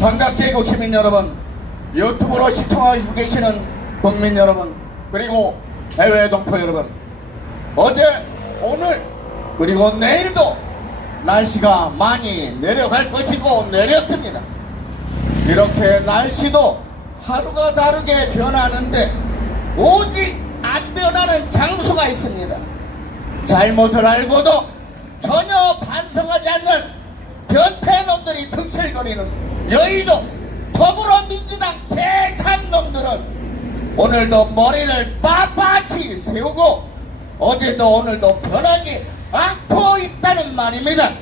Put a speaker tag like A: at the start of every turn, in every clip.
A: 삼각지구 시민 여러분, 유튜브로 시청하시고 계시는 국민 여러분, 그리고 해외 동포 여러분, 어제, 오늘, 그리고 내일도 날씨가 많이 내려갈 것이고 내렸습니다. 이렇게 날씨도 하루가 다르게 변하는데 오직 안 변하는 장소가 있습니다. 잘못을 알고도 전혀 반성하지 않는 변태놈들이 득실거리는 여의도 더불어민주당 개참놈들은 오늘도 머리를 빳빳이 세우고 어제도 오늘도 변하지 않고 있다는 말입니다.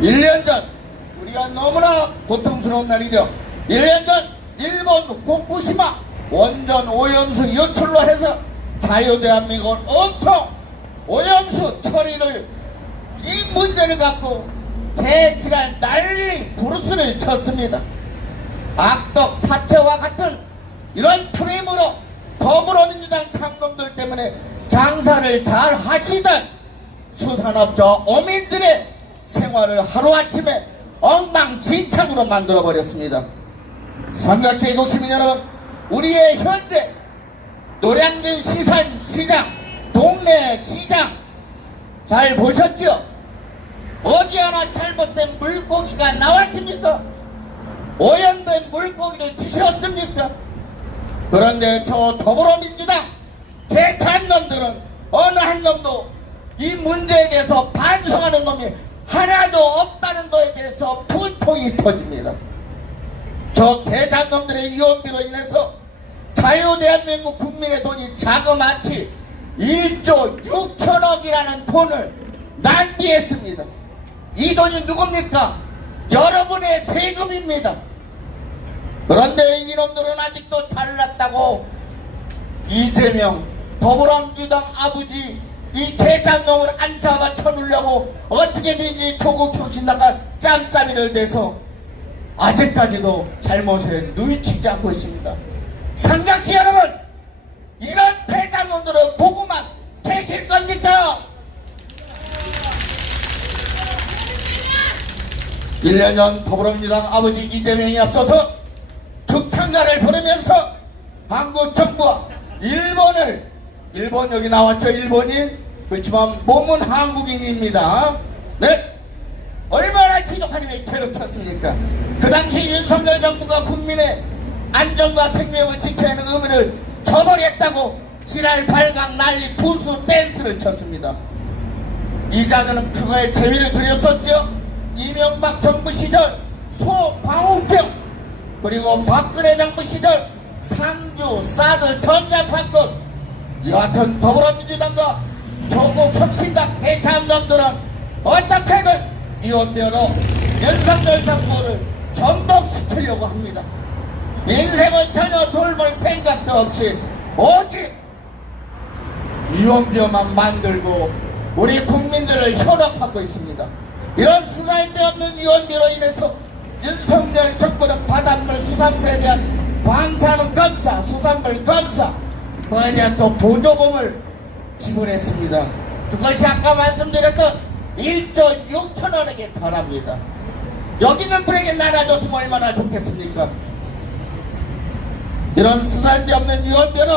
A: 1년 전 우리가 너무나 고통스러운 날이죠. 1년 전 일본 후쿠시마 원전 오염수 유출로 해서 자유대한민국을 온통 오염수 처리를 이 문제를 갖고 개지랄 난리 부르스를 쳤습니다. 악덕 사채와 같은 이런 프레임으로 더불어민주당 참놈들 때문에 장사를 잘 하시던 수산업자 어민들의 생활을 하루아침에 엉망진창으로 만들어버렸습니다. 삼각제국 시민 여러분, 우리의 현재 노량진 시산 시장, 동네 시장 잘 보셨죠? 잘못된 물고기가 나왔습니까? 오염된 물고기를 드셨습니까? 그런데 저 더불어민주당 개찬 놈들은 어느 한 놈도 이 문제에 대해서 반성하는 놈이 하나도 없다는 거에 대해서 분통이 터집니다. 저 개찬 놈들의 위험비로 인해서 자유대한민국 국민의 돈이 자그마치 1조 6천억이라는 돈을 낭비했습니다. 이 돈이 누굽니까? 여러분의 세금입니다. 그런데 이놈들은 아직도 잘났다고 이재명 더불어민주당 아버지 이 개장놈을 안 잡아 쳐누려고 어떻게든지 조국 혁신당과 짬짬이를 대서 아직까지도 잘못에 누이치지 않고 있습니다. 삼각지 여러분 이런 대장놈들을 보고만 계실 겁니까? 1년 전 더불어민주당 아버지 이재명이 앞서서 극창가를 부르면서 한국 정부와 일본을 일본 여기 나왔죠 일본인 그렇지만 몸은 한국인입니다. 네? 얼마나 지독하게 괴롭혔습니까? 그 당시 윤석열 정부가 국민의 안전과 생명을 지켜야 하는 의무를 저버렸다고 지랄 발광 난리 부수 댄스를 쳤습니다. 이자들은 그거에 재미를 들였었죠. 이명박 정부 시절 소방우병 그리고 박근혜 정부 시절 상주 사드 전자판권 여하튼 더불어민주당과 조국 혁신당 대참놈들은 어떻게든 이원표로 윤석열 정부를 전복시키려고 합니다. 인생은 전혀 돌볼 생각도 없이 오직 유언비어만 만들고 우리 국민들을 현혹하고 있습니다. 이런 쓰잘데없는 유언비로 인해서 윤석열 정부는 바닷물 수산물에 대한 방사능 검사, 수산물 검사, 그에 대한 또 보조금을 지불했습니다. 그것이 아까 말씀드렸던 1조 6천원에게 달합니다. 여기 있는 분에게 나눠줬으면 얼마나 좋겠습니까? 이런 쓰잘데없는 유언비어는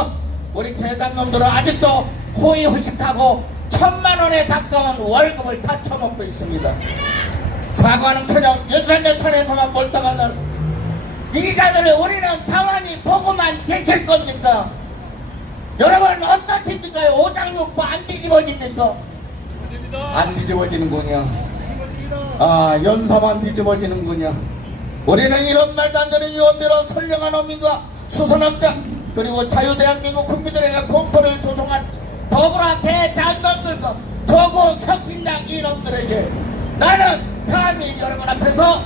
A: 우리 대장놈들은 아직도 호의호식하고 천만 원에 가까운 월급을 다 처먹고 있습니다. 사과는커녕 예산내 판에만 몰다가는 이자들을 우리는 가만히 보고만 계실 겁니까? 여러분 어떠십니까? 오장육부 안 뒤집어집니까? 안 뒤집어지는군요. 아 연사만 뒤집어지는군요. 우리는 이런 말도 안 되는 유언비로 선량한 어민과 수선업자 그리고 자유대한민국 국민들에게 더불어 대장놈들과 조국 혁신당 이놈들에게 나는 감히 여러분 앞에서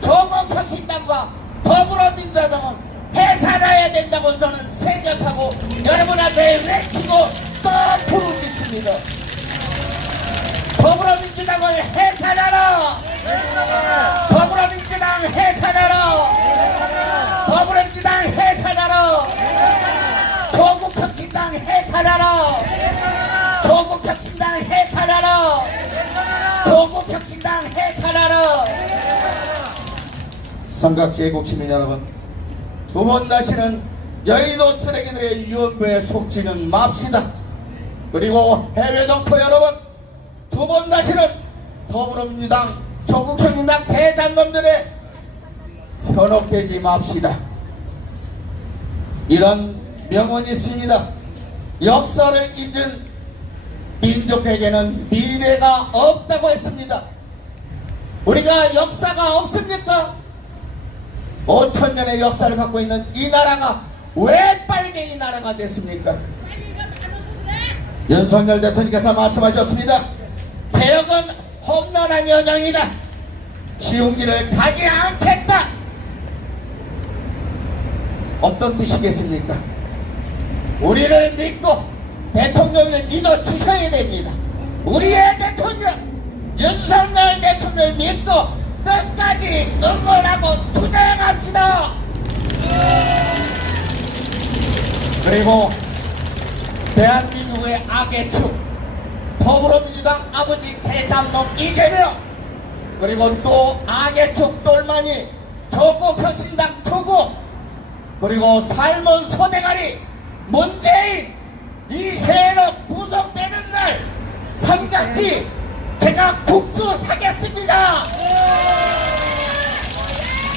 A: 조국 혁신당과 더불어민주당은 해산해야 된다고 저는 생각하고 여러분 앞에 외치고 또 부르짖습니다. 더불어민주당을 해산하라! 더불어민주당 해산하라! 해산하라! 조국 혁신당 해산하라! 조국 혁신당 해산하라! 삼각지의 국시민 여러분 두 번 다시는 여의도 쓰레기들의 위험부에 속지는 맙시다 그리고 해외 동포 여러분 두 번 다시는 더불어민주당 조국혁명당 대장놈들의 현혹되지 맙시다 이런 명언이 있습니다 역사를 잊은 민족에게는 미래가 없다고 했습니다 우리가 역사가 없습니까? 5천 년의 역사를 갖고 있는 이 나라가 왜 빨갱이 나라가 됐습니까? 윤석열 대통령께서 말씀하셨습니다. 개혁은 험난한 여정이다. 쉬운 길을 가지 않겠다. 어떤 뜻이겠습니까? 우리를 믿고 대통령을 믿어 주셔야 됩니다. 우리의 대통령 윤석열 대통령을 믿고 끝까지 응원하고 투쟁합시다. 그리고 대한민국의 악의 축 더불어민주당 아버지 대장놈 이재명 그리고 또 악의 축 똘마니 조국 혁신당 조국 그리고 삶은 소대가리 문재인 이 세력 구성되는 날 삼각지 제가 국수 사겠습니다.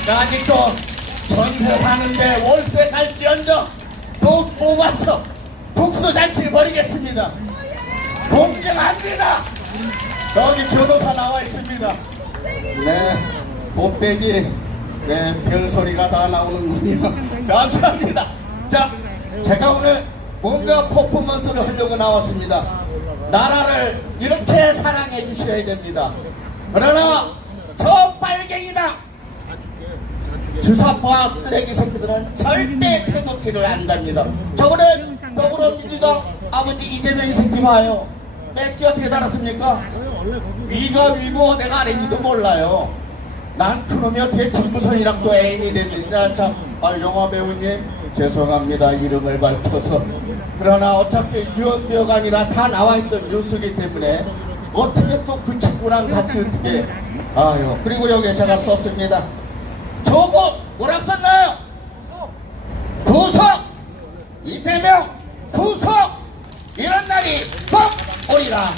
A: 아직도 전세 사는데 월세 갈지언정 돈 뽑아서 국수 잔치 벌이겠습니다. 공정합니다. 여기 변호사 나와 있습니다. 네 곱빼기. 네 별소리가 다 나오는군요. 감사합니다. 자 제가 오늘 뭔가 퍼포먼스를 하려고 나왔습니다 나라를 이렇게 사랑해 주셔야 됩니다 그러나 저 빨갱이다 주사파 쓰레기 새끼들은 절대 태도키를 안답니다. 저번에 더불어민주당 아버지 이재명 새끼 봐요. 맥주 어떻게 달았습니까? 위가 위고 내가 아닌지도 몰라요. 난 그놈이 어떻게 김구선이랑 또 애인이 됐는데 참, 아, 영화 배우님 죄송합니다. 이름을 밝혀서. 그러나 어차피 유언비어가 아니라 다 나와있던 뉴스기 때문에 어떻게 또 그 친구랑 같이 어떻게 아유 그리고 여기에 제가 썼습니다. 조국 뭐라 썼나요? 구속 이재명 구속 이런 날이 꼭 오리라